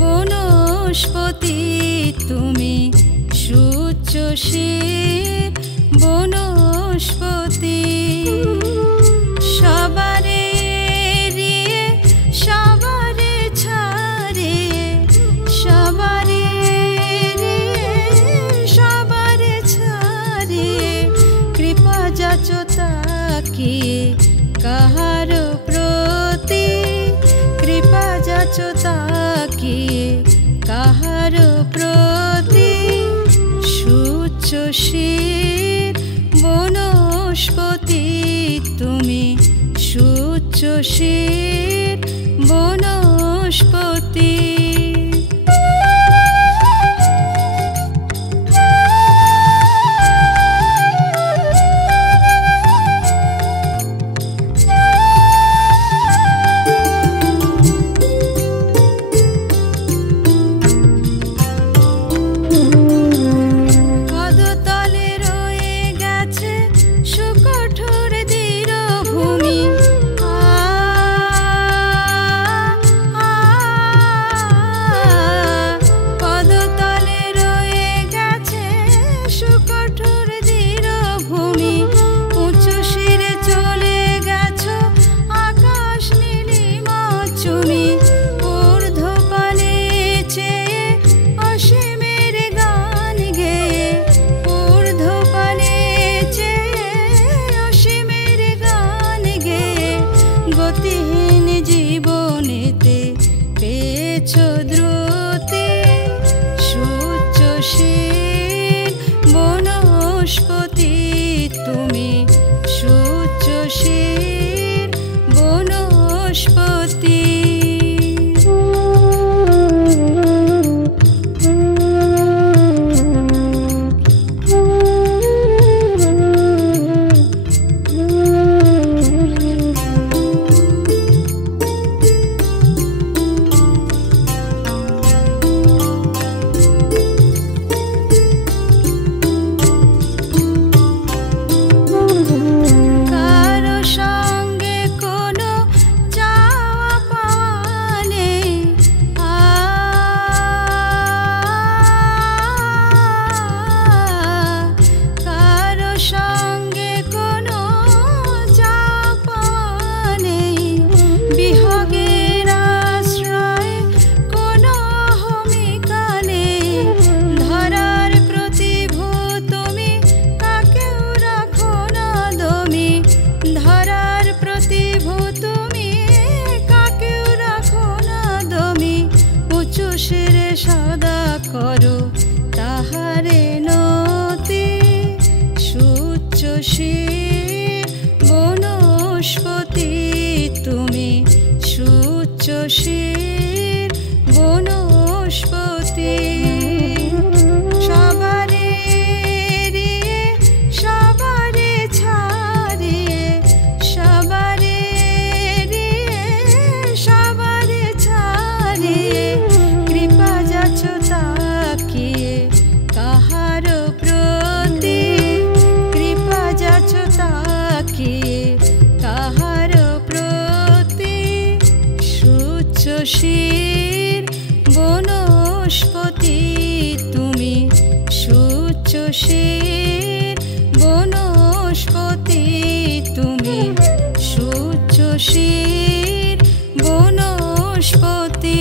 বনস্পতি তুমি সুউচ্চশির বনস্পতি সবারে রিয়ে সবারে ছাড়িয়ে সবারে রিয়ে সবারে ছাড়িয়ে কৃপা যাচো তাকিয়ে কাহার প্রতি কৃপা যাচো তাকিয়ে কাহার প্রতি সুউচ্চশির বনস্পতি তুমি সুউচ্চশির বনস্পতি গতিহীন জীবনেতে পেয়েছো দ্রুতি সুউচ্চশির বনস্পতি তুমি সুউচ্চশির বনস্পতি শিরে সদা করো তাহারে নতি সুউচ্চশির বনস্পতি তুমি সুউচ্চশির বনস্পতি সবারে রিয়ে সবারে ছাড়িয়ে সবারে রিয়ে সবারে ছাড়িয়ে কৃপা যাচো তাকিয়ে কাহার প্রতি কৃপা যাচো তাকিয়ে কাহার প্রতি সুউচ্চশির বনস্পতি তুমি সুউচ্চশির বনস্পতি তুমি সুউচ্চশির বনস্পতি